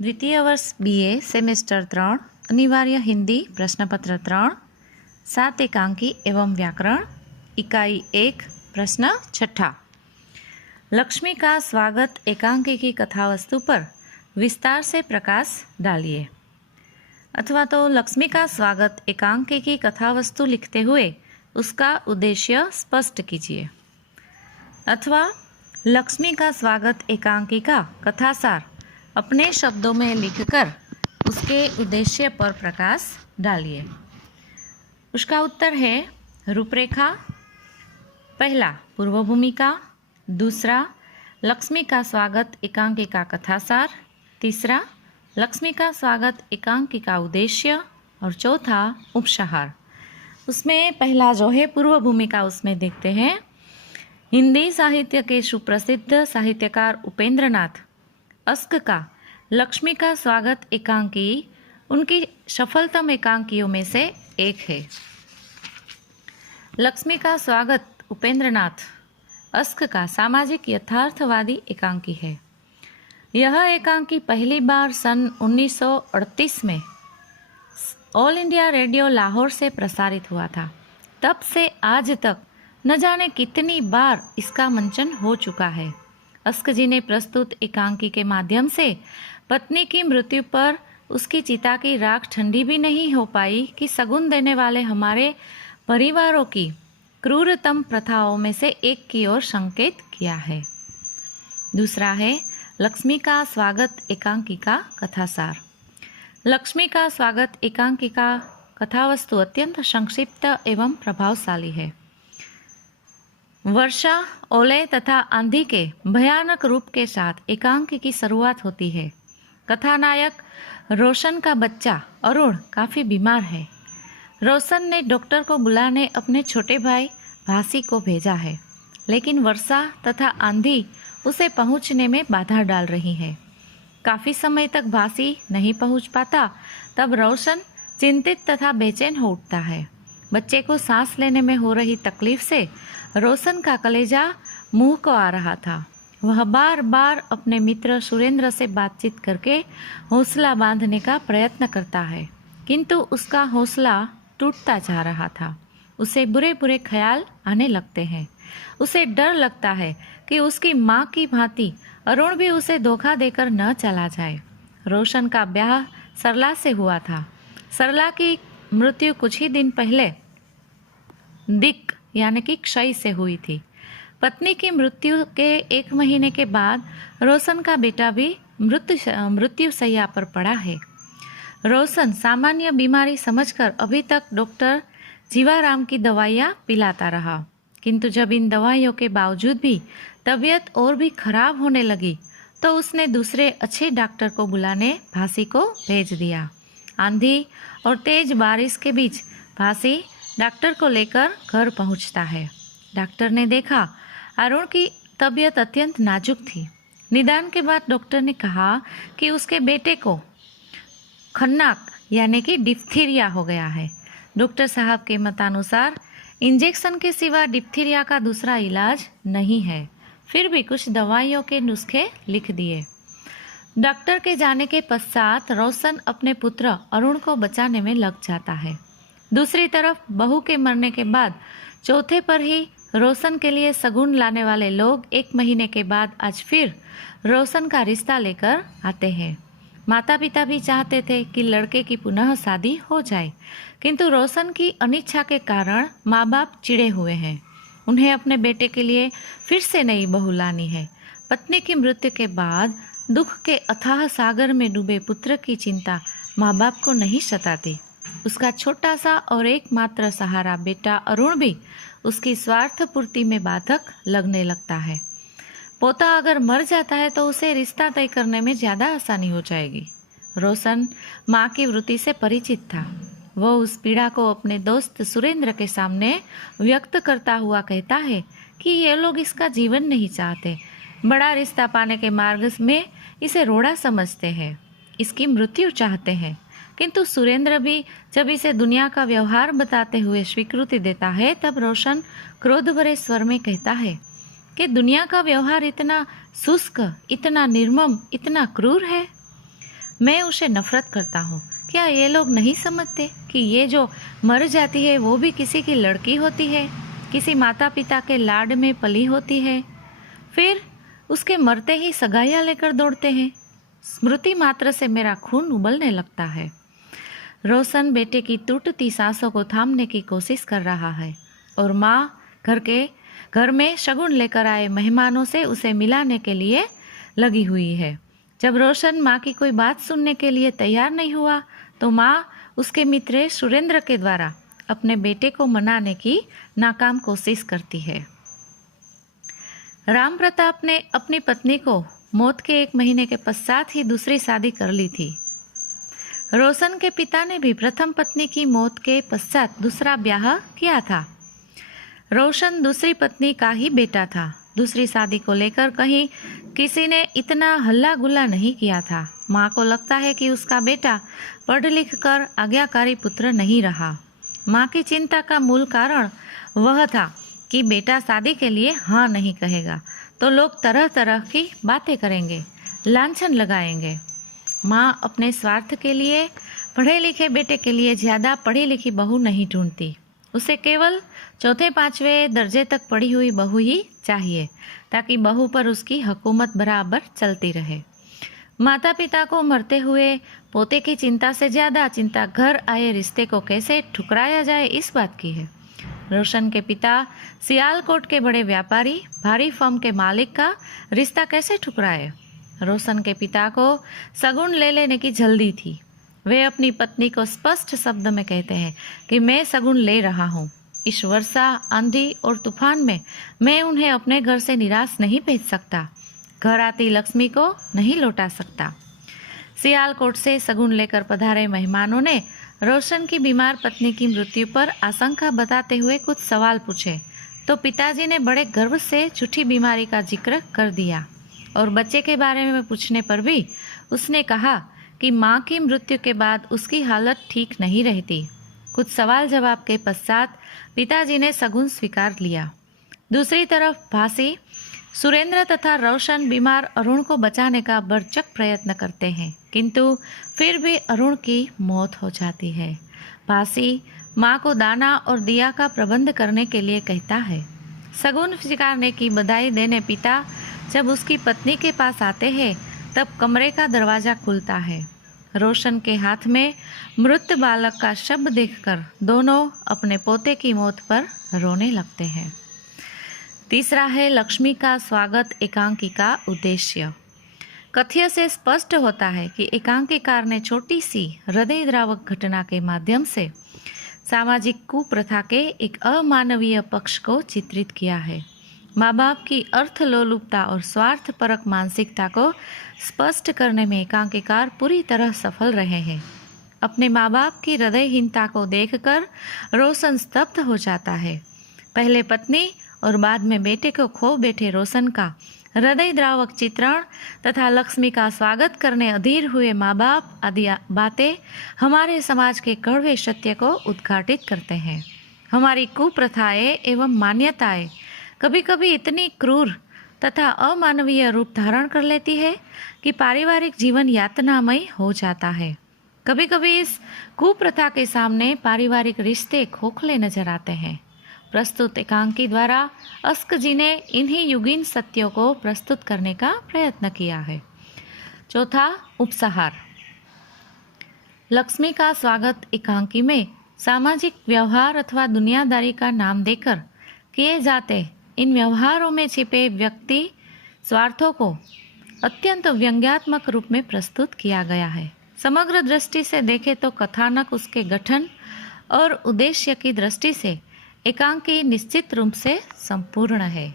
द्वितीय वर्ष BA semester 3 अनिवार्य हिंदी प्रश्नपत्र 3 7 एकांकी एवं व्याकरण इकाई 1 प्रश्न 6 लक्ष्मी का स्वागत एकांकी की कथावस्तु पर विस्तार से प्रकाश डालिए। अथवा तो लक्ष्मी का स्वागत एकांकी की कथावस्तु लिखते हुए उसका उद्देश्य स्पष्ट कीजिए। अथवा लक्ष्मी का स्वागत एकांकी का कथासार अपने शब्दों में लिखकर उसके उद्देश्य पर प्रकाश डालिए। उसका उत्तर है रूपरेखा, पहला पूर्व भूमिका, दूसरा लक्ष्मी का स्वागत एकांकी का कथासार, तीसरा लक्ष्मी का स्वागत एकांकी का उद्देश्य और चौथा उपसंहार। उसमें पहला जो है पूर्व भूमिका, उसमें देखते हैं हिंदी साहित्य के सुप्रसिद्ध साहित्यकार उपेंद्र नाथ अस्क का लक्ष्मी का स्वागत एकांकी उनकी सफलतम एकांकियों में से एक है। लक्ष्मी का स्वागत उपेंद्र नाथ अस्क का सामाजिक यथार्थवादी एकांकी है। यह एकांकी पहली बार सन 1938 में ऑल इंडिया रेडियो लाहौर से प्रसारित हुआ था। तब से आज तक न जाने कितनी बार इसका मंचन हो चुका है। अस्क जी ने प्रस्तुत एकांकी के माध्यम से पत्नी की मृत्यु पर उसकी चिता की राख ठंडी भी नहीं हो पाई कि शगुन देने वाले हमारे परिवारों की क्रूरतम प्रथाओं में से एक की ओर संकेत किया है। दूसरा है लक्ष्मी का स्वागत एकांकी का कथासार। लक्ष्मी का स्वागत एकांकी का कथावस्तु अत्यंत संक्षिप्त एवं प्रभावशाली है। वर्षा, ओले तथा आंधी के भयानक रूप के साथ एकांकी की शुरुआत होती है। कथानायक रोशन का बच्चा अरुण काफ़ी बीमार है। रोशन ने डॉक्टर को बुलाने अपने छोटे भाई भासी को भेजा है, लेकिन वर्षा तथा आंधी उसे पहुंचने में बाधा डाल रही है। काफ़ी समय तक भासी नहीं पहुंच पाता, तब रोशन चिंतित तथा बेचैन हो उठता है। बच्चे को सांस लेने में हो रही तकलीफ से रोशन का कलेजा मुंह को आ रहा था। वह बार बार अपने मित्र सुरेंद्र से बातचीत करके हौसला बांधने का प्रयत्न करता है, किंतु उसका हौसला टूटता जा रहा था। उसे बुरे बुरे ख्याल आने लगते हैं। उसे डर लगता है कि उसकी माँ की भांति अरुण भी उसे धोखा देकर न चला जाए। रोशन का ब्याह सरला से हुआ था। सरला की मृत्यु कुछ ही दिन पहले दिक यानी कि क्षय से हुई थी। पत्नी की मृत्यु के 1 महीने के बाद रोशन का बेटा भी मृत्यु शैया पर पड़ा है। रोशन सामान्य बीमारी समझकर अभी तक डॉक्टर जीवाराम की दवाइयाँ पिलाता रहा, किंतु जब इन दवाइयों के बावजूद भी तबीयत और भी खराब होने लगी तो उसने दूसरे अच्छे डॉक्टर को बुलाने भासी को भेज दिया। आंधी और तेज बारिश के बीच भासी डॉक्टर को लेकर घर पहुंचता है। डॉक्टर ने देखा अरुण की तबीयत अत्यंत नाजुक थी। निदान के बाद डॉक्टर ने कहा कि उसके बेटे को खन्नाक यानी कि डिप्थीरिया हो गया है। डॉक्टर साहब के मतानुसार इंजेक्शन के सिवा डिप्थीरिया का दूसरा इलाज नहीं है। फिर भी कुछ दवाइयों के नुस्खे लिख दिए। डॉक्टर के जाने के पश्चात रोशन अपने पुत्र अरुण को बचाने में लग जाता है। दूसरी तरफ बहू के मरने के बाद चौथे पर ही रोशन के लिए शगुन लाने वाले लोग 1 महीने के बाद आज फिर रोशन का रिश्ता लेकर आते हैं। माता पिता भी चाहते थे कि लड़के की पुनः शादी हो जाए, किंतु रोशन की अनिच्छा के कारण माँ बाप चिढ़े हुए हैं। उन्हें अपने बेटे के लिए फिर से नई बहू लानी है। पत्नी की मृत्यु के बाद दुख के अथाह सागर में डूबे पुत्र की चिंता माँ बाप को नहीं सताती। उसका छोटा सा और एकमात्र सहारा बेटा अरुण भी उसकी स्वार्थ पूर्ति में बाधक लगने लगता है। पोता अगर मर जाता है तो उसे रिश्ता तय करने में ज़्यादा आसानी हो जाएगी। रोशन माँ की वृत्ति से परिचित था। वह उस पीड़ा को अपने दोस्त सुरेंद्र के सामने व्यक्त करता हुआ कहता है कि ये लोग इसका जीवन नहीं चाहते, बड़ा रिश्ता पाने के मार्ग में इसे रोड़ा समझते हैं, इसकी मृत्यु चाहते हैं। किंतु सुरेंद्र भी जब इसे दुनिया का व्यवहार बताते हुए स्वीकृति देता है, तब रोशन क्रोध भरे स्वर में कहता है कि दुनिया का व्यवहार इतना शुष्क, इतना निर्मम, इतना क्रूर है। मैं उसे नफरत करता हूँ। क्या ये लोग नहीं समझते कि ये जो मर जाती है वो भी किसी की लड़की होती है, किसी माता पिता के लाड में पली होती है, फिर उसके मरते ही सगाइयाँ लेकर दौड़ते हैं। स्मृति मात्र से मेरा खून उबलने लगता है। रोशन बेटे की टूटती सांसों को थामने की कोशिश कर रहा है और माँ घर में शगुन लेकर आए मेहमानों से उसे मिलाने के लिए लगी हुई है। जब रोशन माँ की कोई बात सुनने के लिए तैयार नहीं हुआ तो माँ उसके मित्र सुरेंद्र के द्वारा अपने बेटे को मनाने की नाकाम कोशिश करती है। राम प्रताप ने अपनी पत्नी को मौत के 1 महीने के पश्चात ही दूसरी शादी कर ली थी। रोशन के पिता ने भी प्रथम पत्नी की मौत के पश्चात दूसरा ब्याह किया था। रोशन दूसरी पत्नी का ही बेटा था। दूसरी शादी को लेकर कहीं किसी ने इतना हल्ला गुल्ला नहीं किया था। माँ को लगता है कि उसका बेटा पढ़ लिख कर आज्ञाकारी पुत्र नहीं रहा। माँ की चिंता का मूल कारण वह था कि बेटा शादी के लिए हाँ नहीं कहेगा तो लोग तरह तरह की बातें करेंगे, लांछन लगाएंगे। माँ अपने स्वार्थ के लिए पढ़े लिखे बेटे के लिए ज़्यादा पढ़ी लिखी बहू नहीं ढूंढती। उसे केवल 4-5वें दर्जे तक पढ़ी हुई बहू ही चाहिए ताकि बहू पर उसकी हुकूमत बराबर चलती रहे। माता पिता को मरते हुए पोते की चिंता से ज़्यादा चिंता घर आए रिश्ते को कैसे ठुकराया जाए इस बात की है। रोशन के पिता सियालकोट के बड़े व्यापारी भारी फर्म के मालिक का रिश्ता कैसे ठुकराए। रोशन के पिता को शगुन ले लेने की जल्दी थी। वे अपनी पत्नी को स्पष्ट शब्द में कहते हैं कि मैं शगुन ले रहा हूँ। इस वर्षा, आंधी और तूफान में मैं उन्हें अपने घर से निराश नहीं भेज सकता। घर आती लक्ष्मी को नहीं लौटा सकता। सियालकोट से शगुन लेकर पधारे मेहमानों ने रोशन की बीमार पत्नी की मृत्यु पर आशंका बताते हुए कुछ सवाल पूछे तो पिताजी ने बड़े गर्व से झूठी बीमारी का जिक्र कर दिया और बच्चे के बारे में पूछने पर भी उसने कहा कि माँ की मृत्यु के बाद उसकी हालत ठीक नहीं रहती। कुछ सवाल जवाब के पश्चात पिताजी ने शगुन स्वीकार लिया। दूसरी तरफ भासी सुरेंद्र तथा रोशन बीमार अरुण को बचाने का भरसक प्रयत्न करते हैं किंतु फिर भी अरुण की मौत हो जाती है। भासी माँ को दाना और दिया का प्रबंध करने के लिए कहता है। शगुन स्वीकारने की बधाई देने पिता जब उसकी पत्नी के पास आते हैं तब कमरे का दरवाज़ा खुलता है। रोशन के हाथ में मृत बालक का शव देखकर दोनों अपने पोते की मौत पर रोने लगते हैं। तीसरा है लक्ष्मी का स्वागत एकांकी का उद्देश्य। कथ्य से स्पष्ट होता है कि एकांकीकार ने छोटी सी हृदयद्रावक घटना के माध्यम से सामाजिक कुप्रथा के एक अमानवीय पक्ष को चित्रित किया है। माँ बाप की अर्थलोलुपता और स्वार्थपरक मानसिकता को स्पष्ट करने में एकांकीकार पूरी तरह सफल रहे हैं। अपने माँ बाप की हृदयहीनता को देखकर रोशन स्तब्ध हो जाता है। पहले पत्नी और बाद में बेटे को खो बैठे रोशन का हृदयद्रावक चित्रण तथा लक्ष्मी का स्वागत करने अधीर हुए माँ बाप आदि बातें हमारे समाज के कड़वे सत्य को उद्घाटित करते हैं। हमारी कुप्रथाएं एवं मान्यताएं कभी कभी इतनी क्रूर तथा अमानवीय रूप धारण कर लेती है कि पारिवारिक जीवन यातनामय हो जाता है। कभी कभी इस कुप्रथा के सामने पारिवारिक रिश्ते खोखले नजर आते हैं। प्रस्तुत एकांकी द्वारा अस्क जी ने इन्हीं युगीन सत्यों को प्रस्तुत करने का प्रयत्न किया है। चौथा, उपसंहार। लक्ष्मी का स्वागत एकांकी में सामाजिक व्यवहार अथवा दुनियादारी का नाम देकर किए जाते इन व्यवहारों में छिपे व्यक्ति स्वार्थों को अत्यंत व्यंग्यात्मक रूप में प्रस्तुत किया गया है। समग्र दृष्टि से देखें तो कथानक, उसके गठन और उद्देश्य की दृष्टि से एकांकी निश्चित रूप से संपूर्ण है।